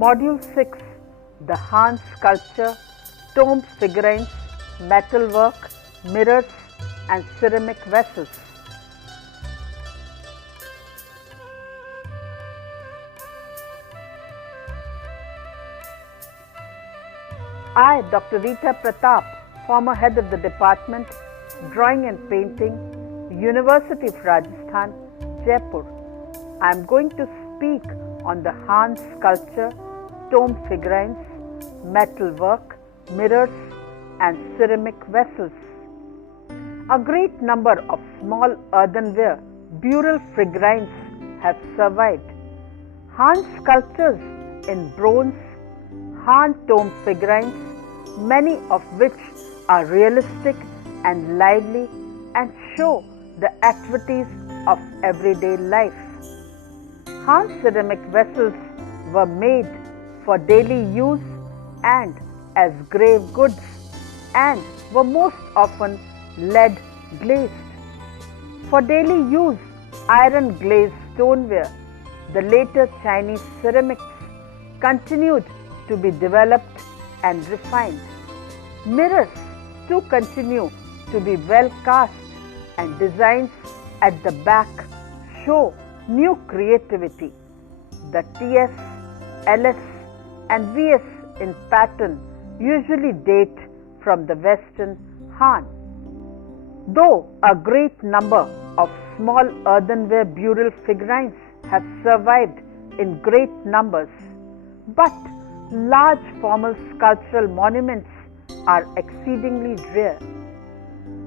Module 6, the Han sculpture, tomb figurines, metalwork, mirrors and ceramic vessels. I, Dr. Rita Pratap, former head of the Department, Drawing and Painting, University of Rajasthan, Jaipur. I am going to speak on the Han sculpture, tomb figurines, metalwork, mirrors and ceramic vessels. A great number of small earthenware burial figurines have survived. Han sculptures in bronze, Han tomb figurines, many of which are realistic and lively and show the activities of everyday life. Han ceramic vessels were made for daily use and as grave goods and were most often lead glazed. For daily use, iron glazed stoneware, the later Chinese ceramics, continued to be developed and refined. Mirrors too continue to be well cast, and designs at the back show new creativity. The TS, LS and VS in pattern usually date from the Western Han. Though a great number of small earthenware burial figurines have survived in great numbers, but large formal sculptural monuments are exceedingly rare.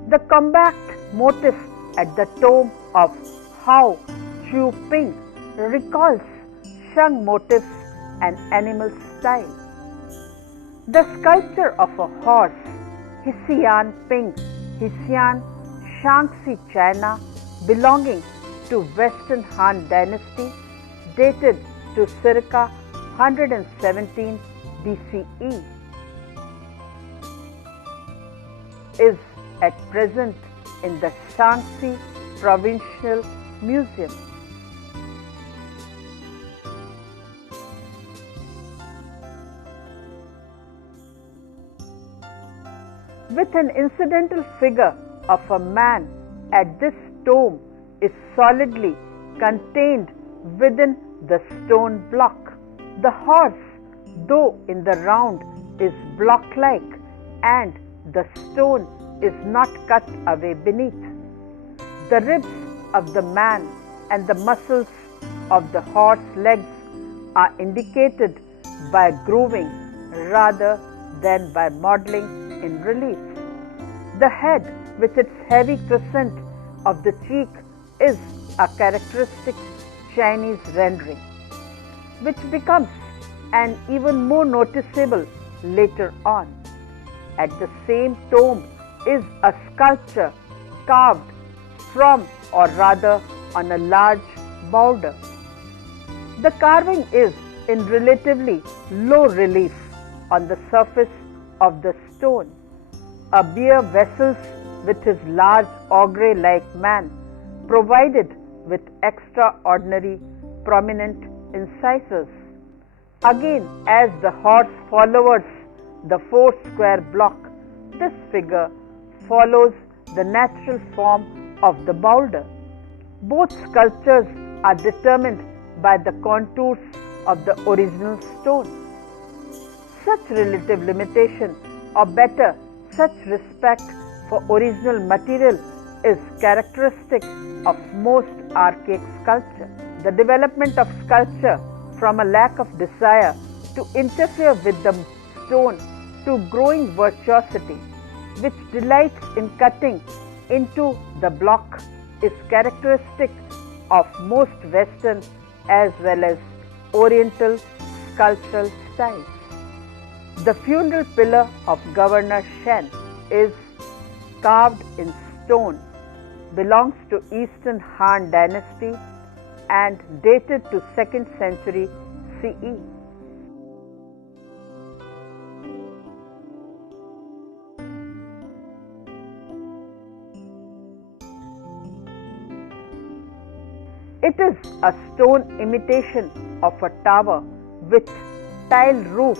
The compact motif at the tomb of Hao Chu Ping recalls Shang motifs and animal style. The sculpture of a horse, Hsian Ping, Hsian, Shaanxi, China, belonging to Western Han dynasty, dated to circa 117 BCE, is at present in the Shaanxi Provincial Museum. With an incidental figure of a man at this tomb is solidly contained within the stone block. The horse, though in the round, is block-like and the stone is not cut away beneath. The ribs of the man and the muscles of the horse legs are indicated by grooving rather than by modeling in relief. The head, with its heavy crescent of the cheek, is a characteristic Chinese rendering, which becomes an even more noticeable later on. At the same tomb is a sculpture carved from, or rather on, a large boulder. The carving is in relatively low relief on the surface of the stone. A beer vessels with his large augury-like man, provided with extraordinary prominent incisors. Again, as the horse follows the 4 square block, this figure follows the natural form of the boulder. Both sculptures are determined by the contours of the original stone. Such relative limitation, or better, such respect for original material, is characteristic of most archaic sculpture. The development of sculpture from a lack of desire to interfere with the stone to growing virtuosity, which delights in cutting into the block, is characteristic of most Western as well as Oriental sculptural styles. The funeral pillar of Governor Shen is carved in stone, belongs to Eastern Han dynasty and dated to 2nd century CE. It is a stone imitation of a tower with tile roof.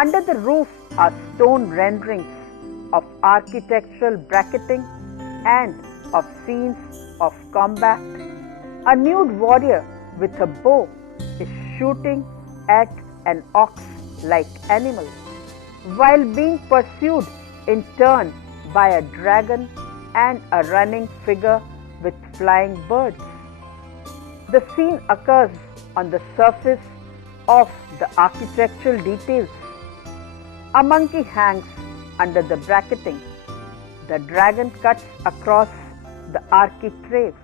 Under the roof are stone renderings of architectural bracketing and of scenes of combat. A nude warrior with a bow is shooting at an ox-like animal, while being pursued in turn by a dragon and a running figure with flying birds. The scene occurs on the surface of the architectural details. A monkey hangs under the bracketing. The dragon cuts across the architrave.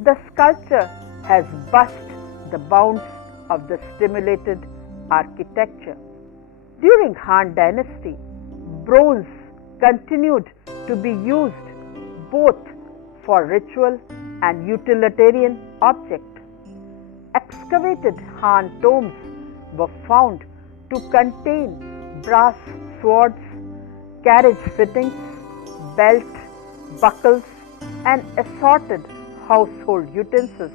The sculpture has bust the bounds of the stimulated architecture. During Han Dynasty, bronze continued to be used both for ritual and utilitarian object. Excavated Han tombs were found to contain brass swords, carriage fittings, belt, buckles, and assorted household utensils,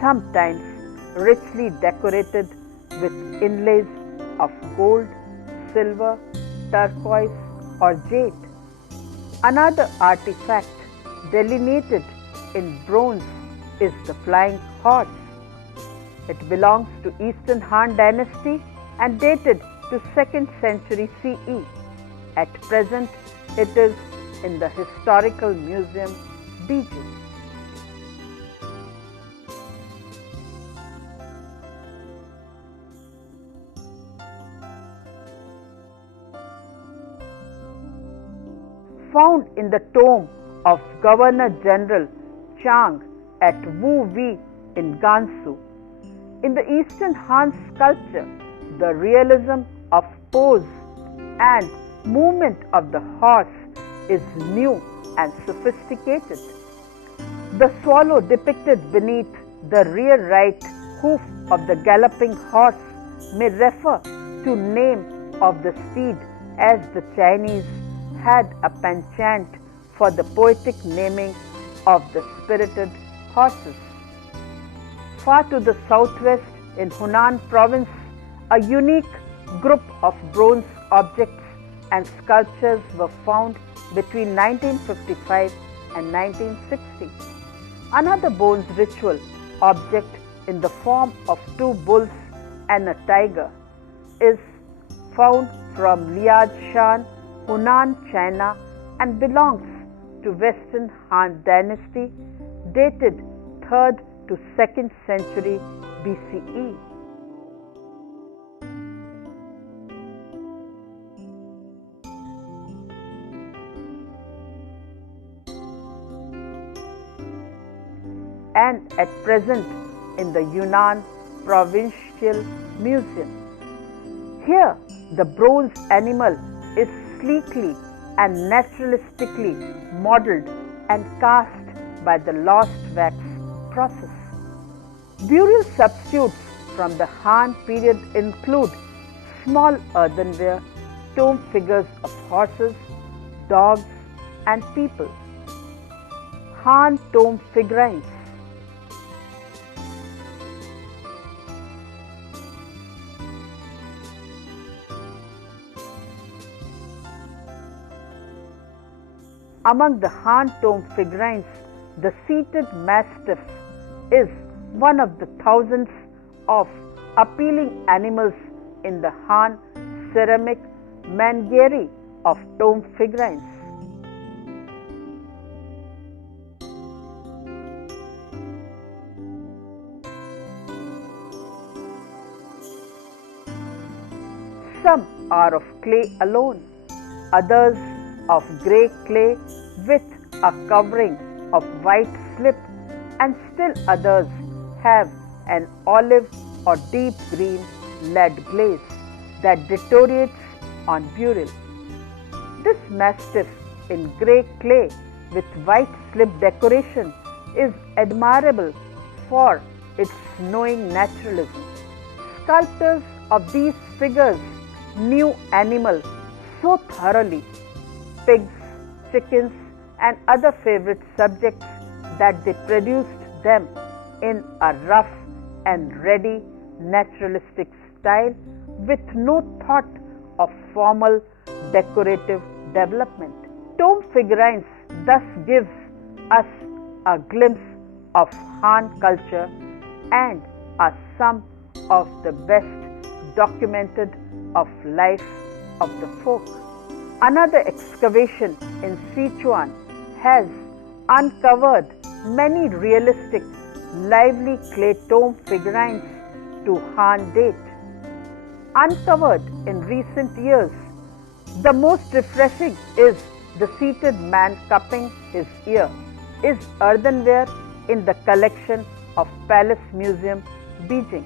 sometimes richly decorated with inlays of gold, silver, turquoise, or jade. Another artifact delineated in bronze is the flying horse. It belongs to Eastern Han Dynasty and dated to 2nd century CE. At present, it is in the Historical Museum, Beijing. Found in the tomb of Governor General Chang at Wu Wei in Gansu. In the Eastern Han sculpture, the realism of pose and movement of the horse is new and sophisticated. The swallow depicted beneath the rear right hoof of the galloping horse may refer to name of the steed, as the Chinese had a penchant for the poetic naming of the spirited horses. Far to the southwest in Hunan province, a unique group of bronze objects and sculptures were found between 1955 and 1960. Another bronze ritual object in the form of two bulls and a tiger is found from Liangshan, Hunan, China, and belongs to Western Han Dynasty, dated 3rd to 2nd century BCE. And at present in the Yunnan Provincial Museum. Here, the bronze animal is sleekly and naturalistically modeled and cast by the lost wax process. Burial substitutes from the Han period include small earthenware, tomb figures of horses, dogs, and people. Han tomb figurines. Among the Han tomb figurines, the seated mastiff is one of the thousands of appealing animals in the Han ceramic menagerie of tomb figurines. Some are of clay alone, others of grey clay with a covering of white slip, and still others have an olive or deep green lead glaze that deteriorates on burial. This mastiff in grey clay with white slip decoration is admirable for its knowing naturalism. Sculptors of these figures knew animal so thoroughly, pigs, chickens, and other favorite subjects, that they produced them in a rough and ready naturalistic style with no thought of formal decorative development. Tomb figurines thus gives us a glimpse of Han culture and are some of the best documented of life of the folk. Another excavation in Sichuan has uncovered many realistic, lively clay tomb figurines to Han date. Uncovered in recent years, the most refreshing is the seated man cupping his ear is earthenware in the collection of Palace Museum, Beijing.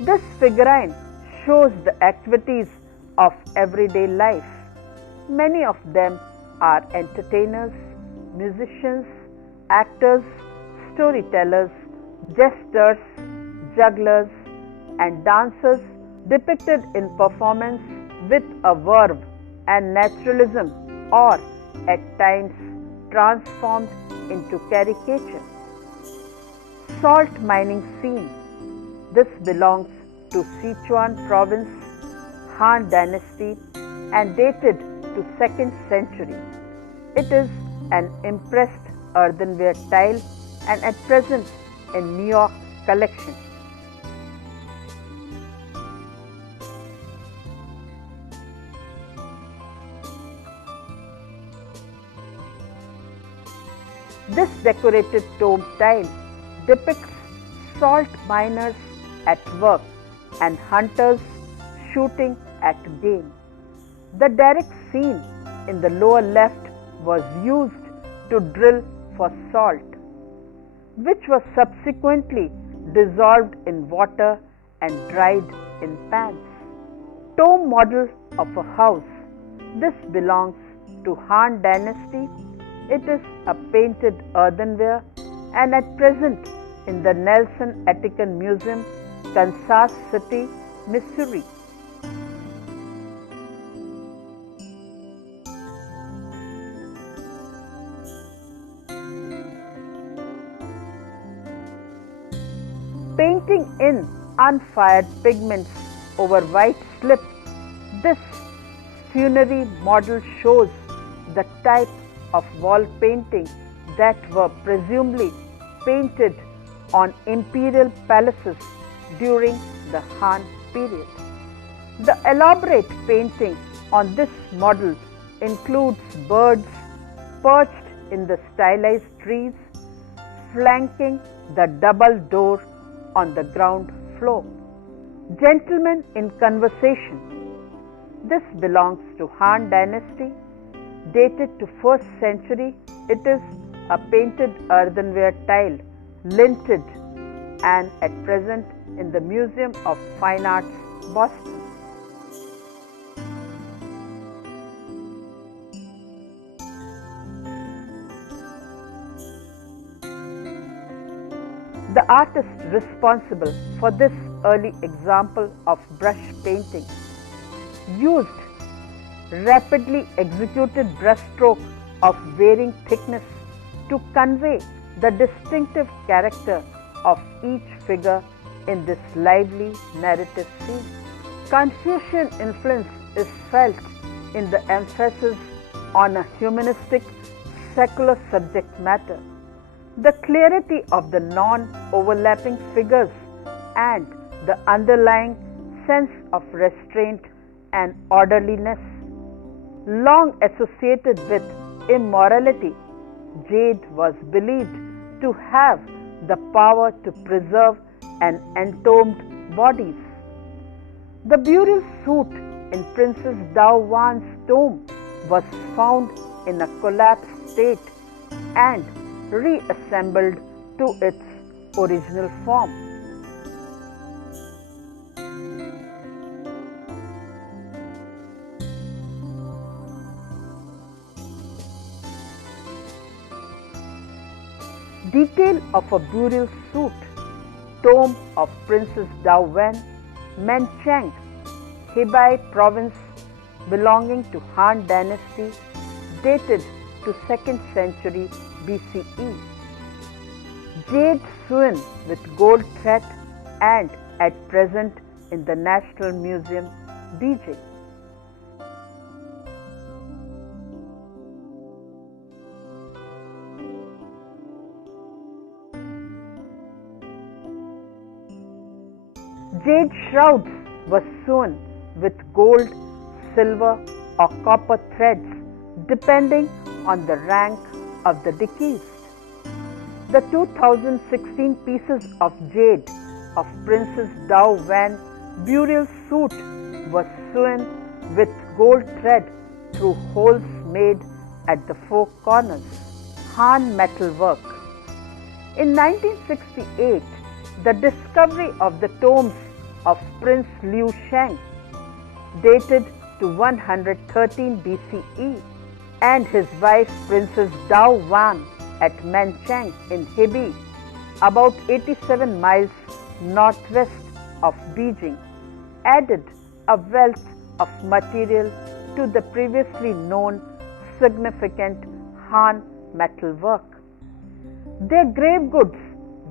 This figurine shows the activities of everyday life. Many of them are entertainers, musicians, actors, storytellers, jesters, jugglers, and dancers depicted in performance with a verve and naturalism, or at times transformed into caricature. Salt mining scene. This belongs to Sichuan province, Han dynasty, and dated to 2nd century. It is an impressed earthenware tile and at present in New York collection. This decorated tomb tile depicts salt miners at work and hunters shooting at game. The direct scene in the lower left was used to drill for salt, which was subsequently dissolved in water and dried in pans. Tomb model of a house. This belongs to Han dynasty. It is a painted earthenware and at present in the Nelson Etiquette Museum, Kansas City, Missouri. Painting in unfired pigments over white slip. This funerary model shows the type of wall painting that were presumably painted on imperial palaces during the Han period. The elaborate painting on this model includes birds perched in the stylized trees, flanking the double door on the ground floor. Gentlemen in conversation. This belongs to Han dynasty, dated to 1st century. It is a painted earthenware tile, linted, and at present in the Museum of Fine Arts, Boston. The artist responsible for this early example of brush painting used rapidly executed brushstroke of varying thickness to convey the distinctive character of each figure in this lively narrative scene. Confucian influence is felt in the emphasis on a humanistic, secular subject matter. The clarity of the non-overlapping figures and the underlying sense of restraint and orderliness. Long associated with immorality, jade was believed to have the power to preserve and entombed bodies. The burial suit in Princess Dao Wan's tomb was found in a collapsed state and reassembled to its original form. Detail of a burial suit. Tomb of Princess Dao Wen, Mencheng, Hebei Province, belonging to Han dynasty dated to 2nd century BCE. Jade sewn with gold thread and at present in the National Museum, Beijing. Jade shrouds were sewn with gold, silver or copper threads depending on the rank of the deceased. The 2016 pieces of jade of Princess Dao Wan burial suit was sewn with gold thread through holes made at the four corners. Han metalwork. In 1968, the discovery of the tombs of Prince Liu Shang, dated to 113 BCE, and his wife Princess Dao Wan at Menchang in Hebei, about 87 miles northwest of Beijing, added a wealth of material to the previously known significant Han metalwork. Their grave goods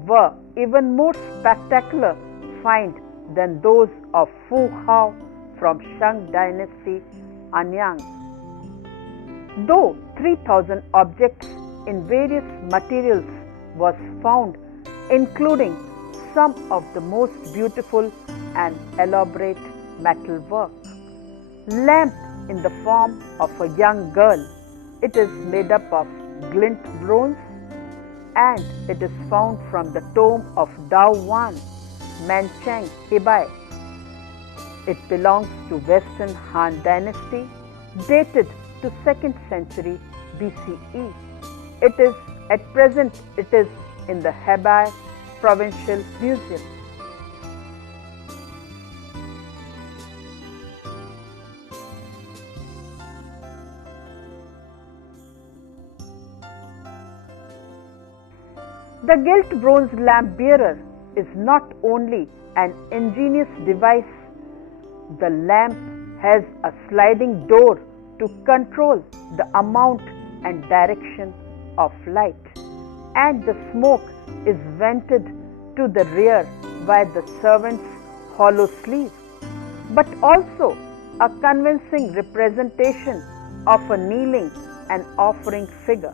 were even more spectacular find than those of Fu Hao from Shang dynasty, Anyang. Though 3,000 objects in various materials was found, including some of the most beautiful and elaborate metalwork. Lamp in the form of a young girl. It is made up of glint bronze and it is found from the tomb of Dao Wan, Menchang, Hebei. It belongs to Western Han dynasty, dated to 2nd century BCE. At present in the Hebei Provincial Museum. The gilt bronze lamp bearer is not only an ingenious device, the lamp has a sliding door to control the amount and direction of light, and the smoke is vented to the rear by the servant's hollow sleeve, but also a convincing representation of a kneeling and offering figure.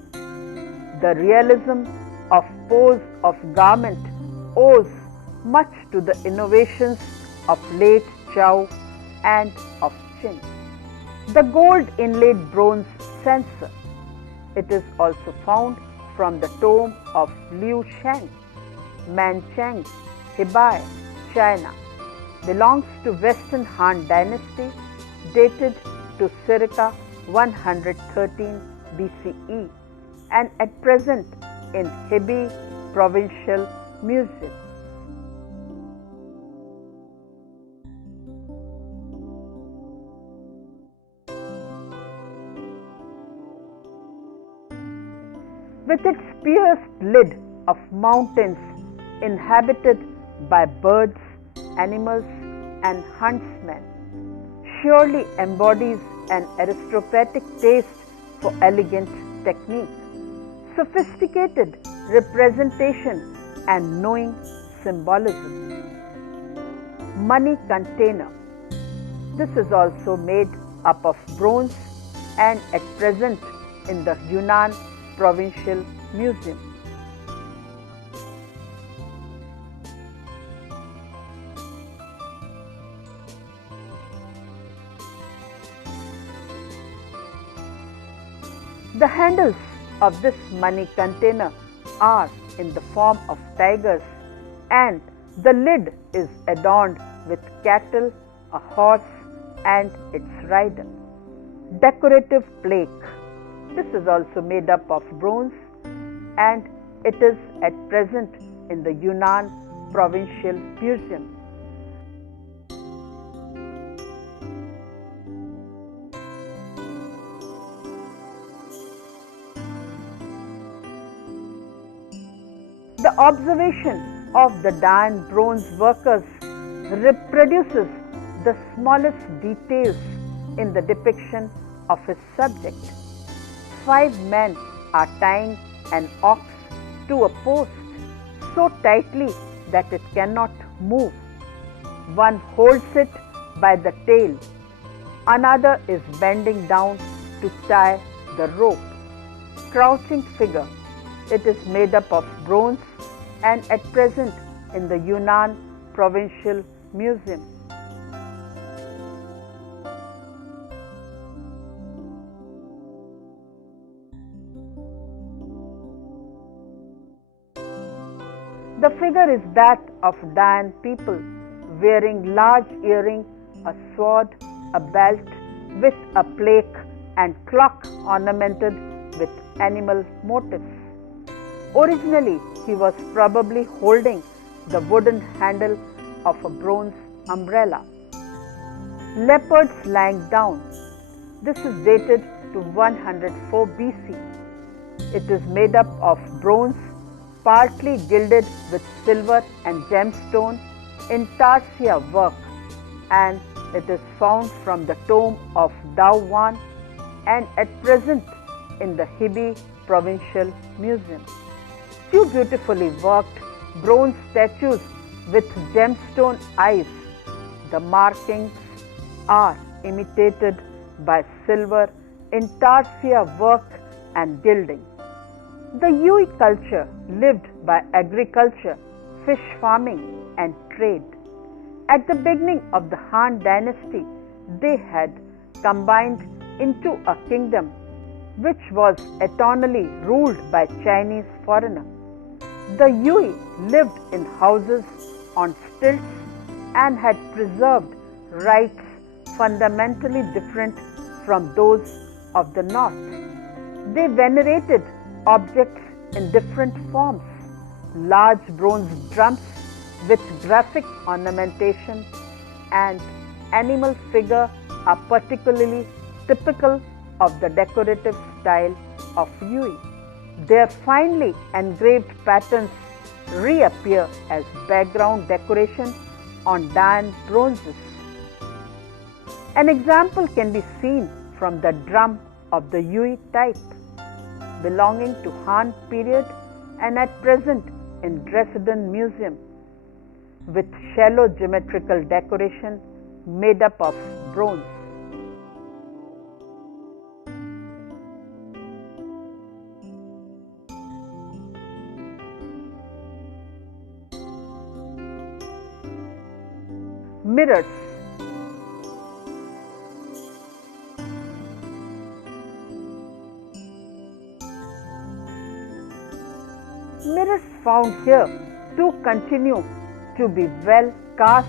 The realism of pose of garment owes much to the innovations of late Zhao and of Qin. The gold inlaid bronze censer. It is also found from the tomb of Liu Shang, Menchang, Hebei, China. Belongs to Western Han dynasty, dated to circa 113 BCE and at present in Hebei Provincial Museum. With its pierced lid of mountains inhabited by birds, animals and huntsmen, surely embodies an aristocratic taste for elegant technique, sophisticated representation and knowing symbolism. Money container. This is also made up of bronze and at present in the Yunnan Provincial Museum. The handles of this money container are in the form of tigers and the lid is adorned with cattle, a horse and its rider. Decorative plaque. This is also made up of bronze and it is at present in the Yunnan Provincial Museum. The observation of the Dayan bronze workers reproduces the smallest details in the depiction of his subject. 5 men are tying an ox to a post so tightly that it cannot move. One holds it by the tail. Another is bending down to tie the rope. Crouching figure. It is made up of bronze and at present in the Yunnan Provincial Museum. The figure is that of Dayan people wearing large earring, a sword, a belt with a plaque and clock ornamented with animal motifs. Originally, he was probably holding the wooden handle of a bronze umbrella. Leopards lying down. This is dated to 104 BC. It is made up of bronze, partly gilded with silver and gemstone intarsia work, and it is found from the tomb of Dao Wan and at present in the Hebei Provincial Museum. Two beautifully worked bronze statues with gemstone eyes. The markings are imitated by silver intarsia work and gilding. The Yui culture lived by agriculture, fish farming and trade. At the beginning of the Han dynasty, they had combined into a kingdom which was eternally ruled by Chinese foreigners. The Yui lived in houses on stilts and had preserved rites fundamentally different from those of the north. They venerated objects in different forms. Large bronze drums with graphic ornamentation and animal figure are particularly typical of the decorative style of Yui. Their finely engraved patterns reappear as background decoration on Dayan bronzes. An example can be seen from the drum of the Yui type, belonging to Han period and at present in Dresden Museum, with shallow geometrical decoration made up of bronze. Mirrors. Mirrors found here too continue to be well cast,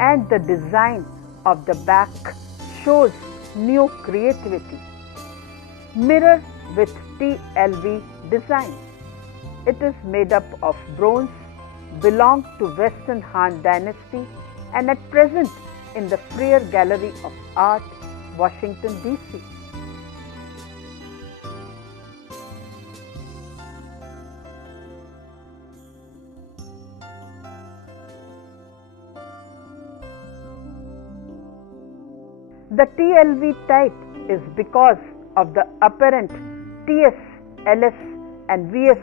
and the design of the back shows new creativity. Mirror with TLV design. It is made up of bronze, belonged to Western Han Dynasty and at present in the Freer Gallery of Art, Washington, D.C. The TLV type is because of the apparent TS, LS and VS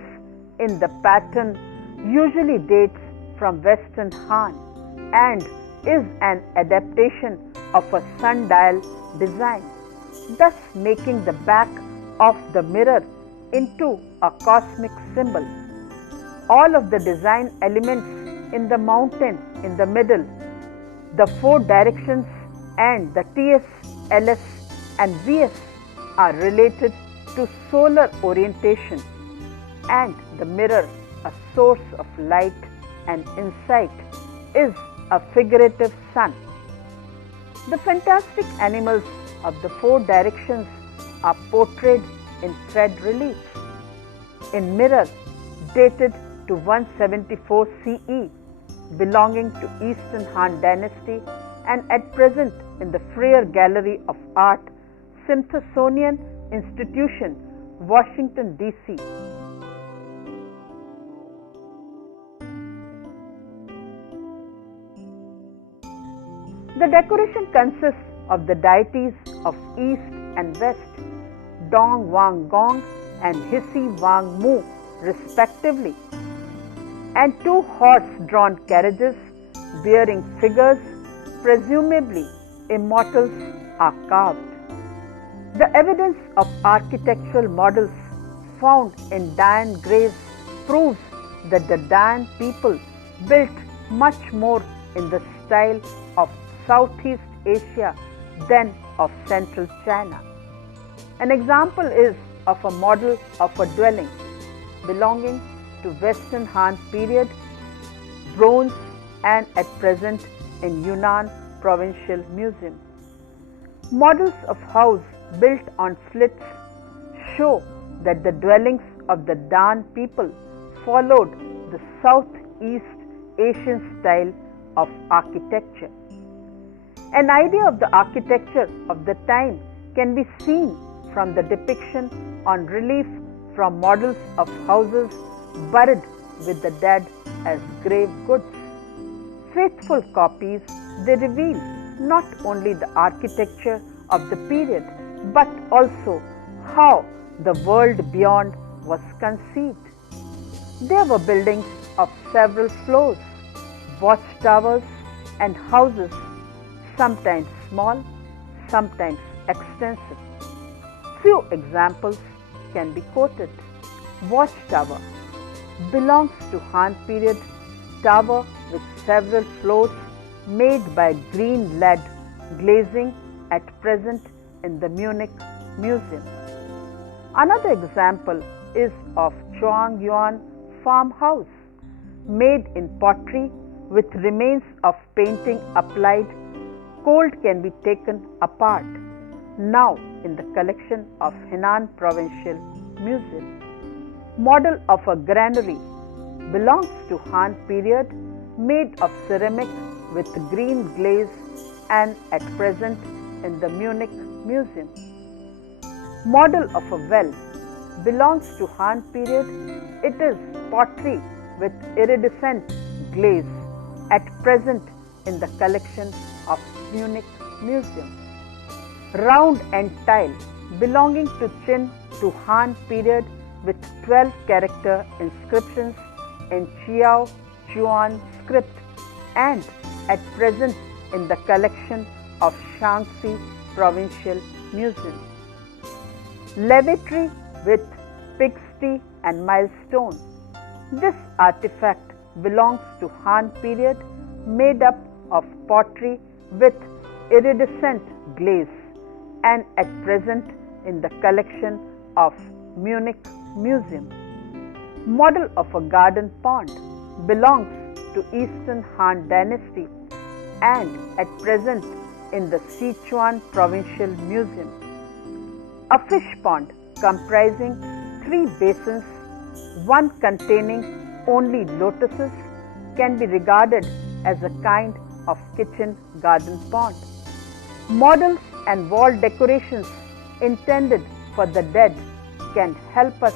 in the pattern usually dates from Western Han and is an adaptation of a sundial design, thus making the back of the mirror into a cosmic symbol. All of the design elements in the mountain in the middle, the 4 directions and the TS, LS and VS are related to solar orientation, and the mirror, a source of light and insight, is a figurative sun. The fantastic animals of the 4 directions are portrayed in thread relief. In mirror dated to 174 CE, belonging to Eastern Han Dynasty and at present in the Freer Gallery of Art, Smithsonian Institution, Washington, D.C. The decoration consists of the deities of East and West, Dong Wang Gong and Hissi Wang Mu respectively, and two horse-drawn carriages bearing figures, presumably immortals, are carved. The evidence of architectural models found in Dayan graves proves that the Dayan people built much more in the style of Southeast Asia than of Central China. An example is of a model of a dwelling belonging to Western Han period, bronze and at present in Yunnan Provincial Museum. Models of house built on slits show that the dwellings of the Dan people followed the Southeast Asian style of architecture. An idea of the architecture of the time can be seen from the depiction on relief from models of houses buried with the dead as grave goods. Faithful copies, they reveal not only the architecture of the period but also how the world beyond was conceived. There were buildings of several floors, watchtowers and houses, sometimes small, sometimes extensive. Few examples can be quoted. Watchtower belongs to Han period tower with several floors made by green lead glazing at present in the Munich Museum. Another example is of Chuang Yuan farmhouse made in pottery with remains of painting applied. Cold can be taken apart, now in the collection of Henan Provincial Museum. Model of a granary belongs to Han period, made of ceramic with green glaze and at present in the Munich Museum. Model of a well belongs to Han period. It is pottery with iridescent glaze at present in the collection of Munich Museum. Round and tile belonging to Qin to Han period with 12 character inscriptions in Chiao Chuan script and at present in the collection of Shaanxi Provincial Museum. Lavatory with pigsty and milestone. This artifact belongs to Han period, made up of pottery with iridescent glaze and at present in the collection of Munich Museum. Model of a garden pond belongs to Eastern Han dynasty and at present in the Sichuan Provincial Museum. A fish pond comprising 3 basins, one containing only lotuses, can be regarded as a kind of kitchen garden pond. Models and wall decorations intended for the dead can help us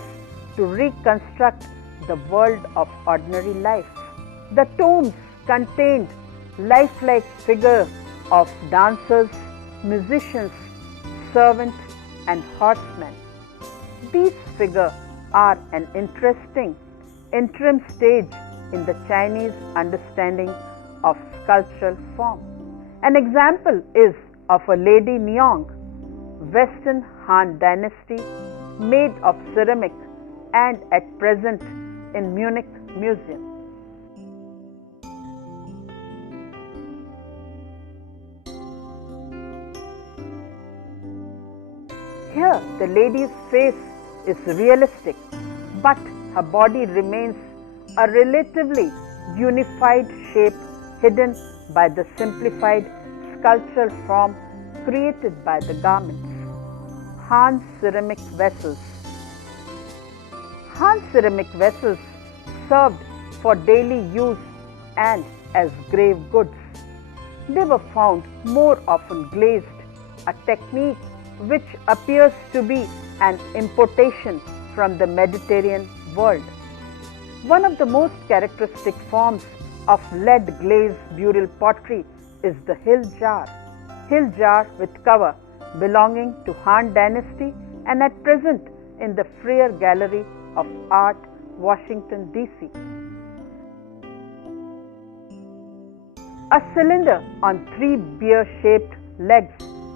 to reconstruct the world of ordinary life. The tombs contained lifelike figures of dancers, musicians, servants, and horsemen. These figures are an interesting interim stage in the Chinese understanding of sculptural form. An example is of a Lady Nyong, Western Han dynasty, made of ceramic and at present in Munich Museum. Here the lady's face is realistic, but her body remains a relatively unified shape hidden by the simplified sculptural form created by the garments. Han ceramic vessels. Han ceramic vessels served for daily use and as grave goods. They were found more often glazed, a technique which appears to be an importation from the Mediterranean world. One of the most characteristic forms of lead glazed burial pottery is the hill jar with cover belonging to Han Dynasty and at present in the Freer Gallery of Art, Washington, D.C. A cylinder on 3 beer-shaped legs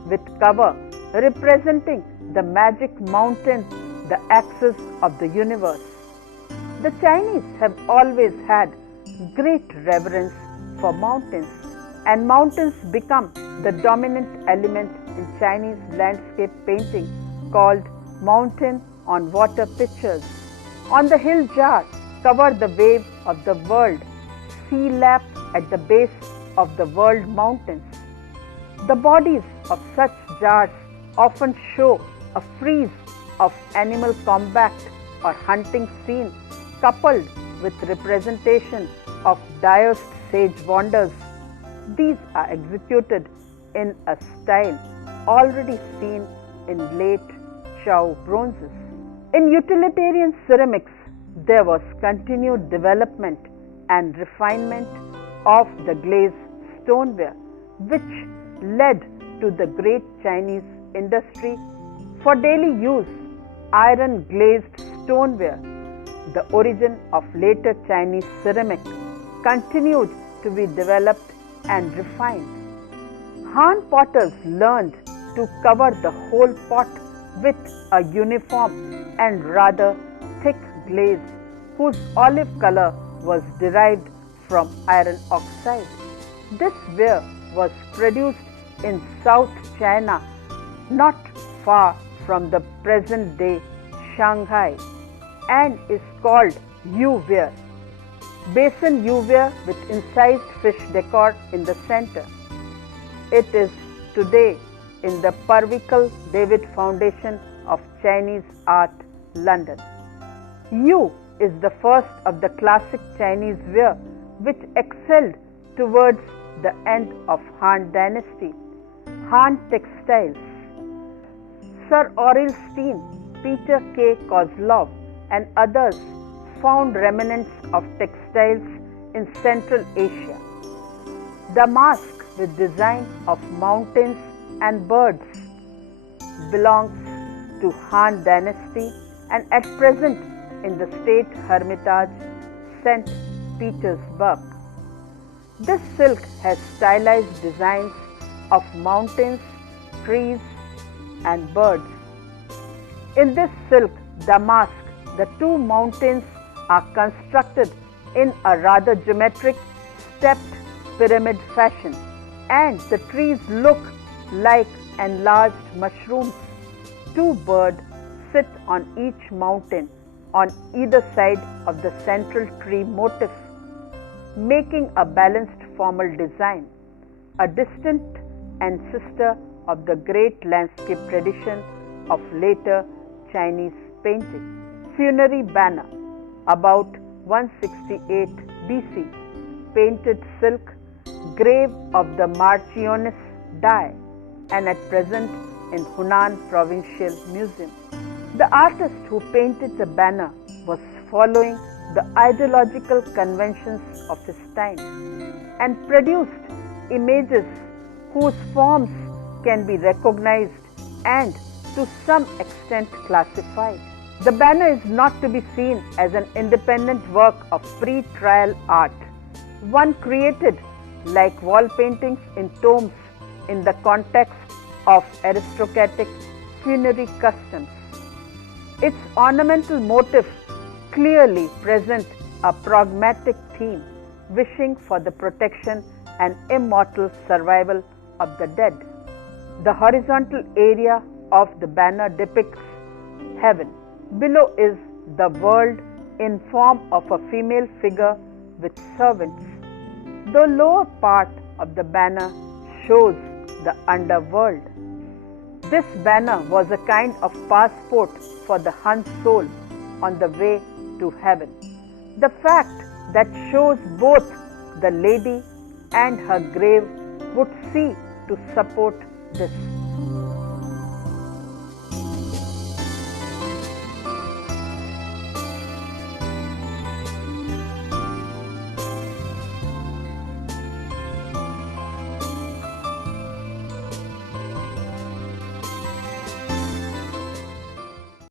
with cover representing the magic mountain, the axis of the universe. The Chinese have always had great reverence for mountains, and mountains become the dominant element in Chinese landscape painting called mountain on water pictures. On the hill jar cover the wave of the world, sea lap at the base of the world mountains. The bodies of such jars often show a frieze of animal combat or hunting scene coupled with representation of Daoist sage wonders. These are executed in a style already seen in late Chao bronzes. In utilitarian ceramics, there was continued development and refinement of the glazed stoneware, which led to the great Chinese industry for daily use. Iron glazed stoneware, the origin of later Chinese ceramic, continued to be developed and refined. Han potters learned to cover the whole pot with a uniform and rather thick glaze whose olive color was derived from iron oxide. This ware was produced in South China, not far from the present-day Shanghai, and is called Yu-ware. Basin Yu-ware with incised fish decor in the center. It is today in the Purvical David Foundation of Chinese Art, London. Yu is the first of the classic Chinese ware which excelled towards the end of Han Dynasty. Han Textiles. Sir Aurel Steen, Peter K. Kozlov, and others found remnants of textiles in Central Asia. The mask with design of mountains and birds belongs to Han Dynasty and at present in the State Hermitage, St. Petersburg. This silk has stylized designs of mountains, trees, and birds. In this silk damask, the two mountains are constructed in a rather geometric, stepped pyramid fashion, and the trees look like enlarged mushrooms. Two birds sit on each mountain on either side of the central tree motif, making a balanced formal design, a distant ancestor of the great landscape tradition of later Chinese painting. Funerary banner, about 168 BC, painted silk, grave of the Marchioness Dai, and at present in Hunan Provincial Museum. The artist who painted the banner was following the ideological conventions of his time and produced images whose forms can be recognized and to some extent classified. The banner is not to be seen as an independent work of pre-trial art, one created like wall paintings in tombs in the context of aristocratic funerary customs. Its ornamental motifs clearly present a pragmatic theme, wishing for the protection and immortal survival of the dead. The horizontal area of the banner depicts heaven. Below is the world in form of a female figure with servants. The lower part of the banner shows the underworld. This banner was a kind of passport for the Han soul on the way to heaven. The fact that shows both the lady and her grave would see to support this.